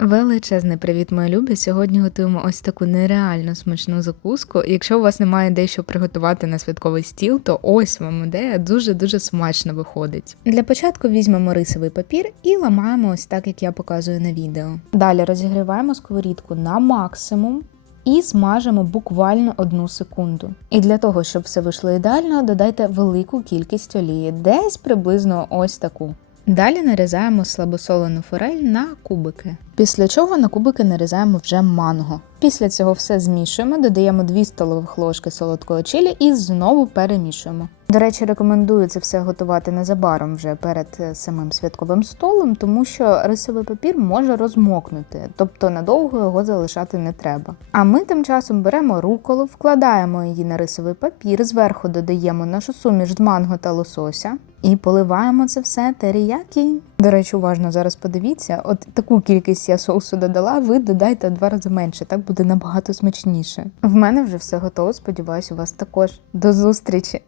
Величезний привіт, мої любі. Сьогодні готуємо ось таку нереально смачну закуску. Якщо у вас немає ідей, що приготувати на святковий стіл, то ось вам ідея дуже дуже смачно виходить. Для початку візьмемо рисовий папір і ламаємо ось так, як я показую на відео. Далі розігріваємо сковорідку на максимум. І смажимо буквально одну секунду. І для того, щоб все вийшло ідеально, додайте велику кількість олії, десь приблизно ось таку. Далі нарізаємо слабосолену форель на кубики. Після чого на кубики нарізаємо вже манго. Після цього все змішуємо, додаємо 2 столових ложки солодкого чилі і знову перемішуємо. До речі, рекомендую це все готувати незабаром вже перед е, самим святковим столом, тому що рисовий папір може розмокнути, тобто надовго його залишати не треба. А ми тим часом беремо руколу, вкладаємо її на рисовий папір, зверху додаємо нашу суміш манго та лосося. І поливаємо це все теріякі. До речі, уважно зараз подивіться, от таку кількість я соусу додала, ви додайте два рази менше, так буде набагато смачніше. В мене вже все готово. Сподіваюсь, у вас також. До зустрічі!